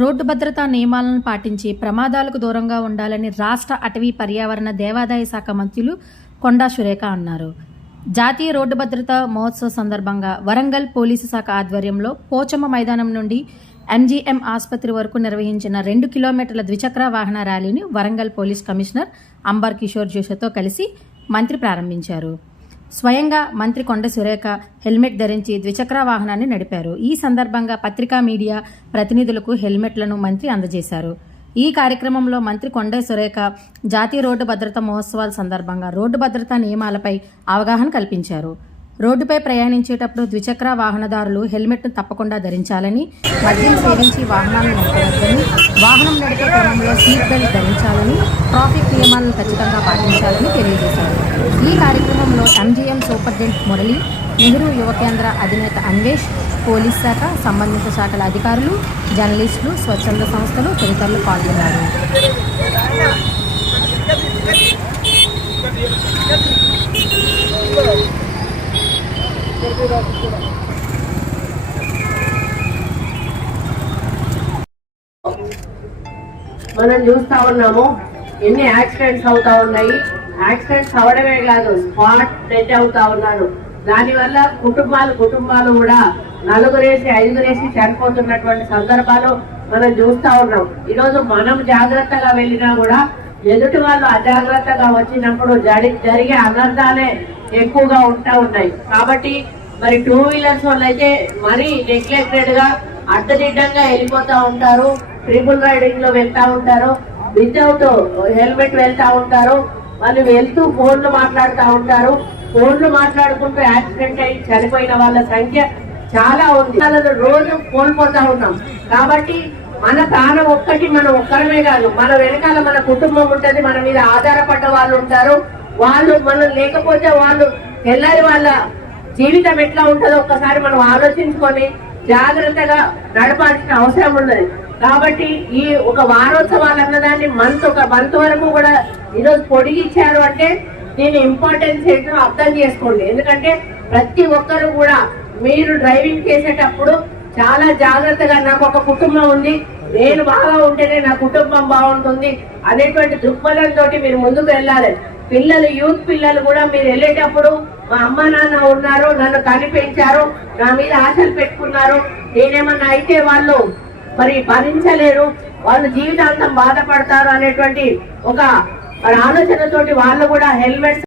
Road భద్రతా నియమాలను పాటించి ప్రమాదాలకు దూరంగా ఉండాలని రాష్ట్ర అటవీ పర్యావరణ దేవాదాయ శాఖ మంత్రులు కొండా సురేఖ అన్నారు. జాతీయ రోడ్డు భద్రతా మహోత్సవ సందర్భంగా వరంగల్ పోలీసు శాఖ ఆధ్వర్యంలో పోచమ్మ మైదానం నుండి ఎంజీఎం ఆసుపత్రి వరకు నిర్వహించిన రెండు కిలోమీటర్ల ద్విచక్ర వాహన ర్యాలీని వరంగల్ పోలీస్ కమిషనర్ అంబర్ కిషోర్ జోషితో కలిసి మంత్రి ప్రారంభించారు. స్వయంగా మంత్రి కొండ సురేఖ హెల్మెట్ ధరించి ద్విచక్ర వాహనాన్ని నడిపారు. ఈ సందర్భంగా పత్రికా మీడియా ప్రతినిధులకు హెల్మెట్లను మంత్రి అందజేశారు. ఈ కార్యక్రమంలో మంత్రి కొండ సురేఖ జాతీయ రోడ్డు భద్రతా మహోత్సవాల సందర్భంగా రోడ్డు భద్రతా నియమాలపై అవగాహన కల్పించారు. రోడ్డుపై ప్రయాణించేటప్పుడు ద్విచక్ర వాహనదారులు హెల్మెట్ను తప్పకుండా ధరించాలని మద్యం సేవించి వాహనాలను నడపవద్దని వాహనం నడిపే క్రమంలో సీట్ బెల్ట్ ధరించాలని ట్రాఫిక్ నియమాలను ఖచ్చితంగా పాటించాలని తెలియజేశారు. ఈ కార్యక్రమంలో ఎంజీఎం సూపరింటెండెంట్ మురళి నెహ్రూ యువ కేంద్ర అధినేత అన్వేష్ పోలీస్ శాఖ సంబంధిత శాఖల అధికారులు జర్నలిస్టులు స్వచ్ఛంద సంస్థలు తదితరులు పాల్గొన్నారు. మనం చూస్తా ఉన్నాము ఎన్ని యాక్సిడెంట్స్ అవుతా ఉన్నాయి యాక్సిడెంట్స్ అవడమే కాదు స్పాట్ డెత్ అవుతా ఉన్నారు దానివల్ల కుటుంబాలు కుటుంబాలు కూడా నలుగురేసి ఐదుగురేసి చనిపోతున్నటువంటి సందర్భాలు మనం చూస్తూ ఉన్నాం. ఈరోజు మనం జాగ్రత్తగా వెళ్ళినా కూడా ఎదుటి వాళ్ళు అజాగ్రత్తగా వచ్చినప్పుడు జరి జరిగే అనర్థాలే ఎక్కువగా ఉంటా ఉన్నాయి. కాబట్టి మరి టూ వీలర్స్ వాళ్ళు అయితే మరీ నెగ్లెక్టెడ్గా అడ్డదిడ్డంగా వెళ్ళిపోతూ ఉంటారు ట్రిపుల్ రైడింగ్లో వెళ్తా ఉంటారు వితౌట్ హెల్మెట్ వెళ్తా ఉంటారు. వాళ్ళు వెళ్తూ ఫోన్లు మాట్లాడుతూ ఉంటారు. ఫోన్లు మాట్లాడుకుంటూ యాక్సిడెంట్ అయి చనిపోయిన వాళ్ళ సంఖ్య చాలా ఉంది. రోజు కోల్పోతా ఉన్నాం. కాబట్టి మన తాను ఒక్కటి మనం ఒక్కరమే కాదు మన వెనకాల మన కుటుంబం ఉంటుంది మన మీద ఆధారపడ్డ వాళ్ళు ఉంటారు. వాళ్ళు మనం లేకపోతే వాళ్ళు తెల్లారి వాళ్ళ జీవితం ఎట్లా ఉంటుందో ఒక్కసారి మనం ఆలోచించుకొని జాగ్రత్తగా నడపాల్సిన అవసరం ఉన్నది. కాబట్టి ఈ ఒక వారోత్సవాలు అన్నదాన్ని మంత్ ఒక మంత్ వరకు కూడా ఈరోజు పొడిగిచ్చారు అంటే దీని ఇంపార్టెన్స్ ఏంటో అర్థం చేసుకోండి. ఎందుకంటే ప్రతి ఒక్కరు కూడా మీరు డ్రైవింగ్ చేసేటప్పుడు చాలా జాగ్రత్తగా నాకు ఒక కుటుంబం ఉంది. నేను బాగా ఉంటేనే నా కుటుంబం బాగుంటుంది అనేటువంటి దృక్పథంతో మీరు ముందుకు వెళ్ళాలి. పిల్లలు యూత్ పిల్లలు కూడా మీరు వెళ్ళేటప్పుడు మా అమ్మ నాన్న ఉన్నారు నన్ను కనిపించారు నా మీద ఆశలు పెట్టుకున్నారు. నేనేమన్నా అయితే వాళ్ళు మరి భరించలేరు వాళ్ళు జీవితాంతం బాధపడతారు అనేటువంటి ఒక మరి ఆలోచనతోటి వాళ్ళు కూడా హెల్మెట్స్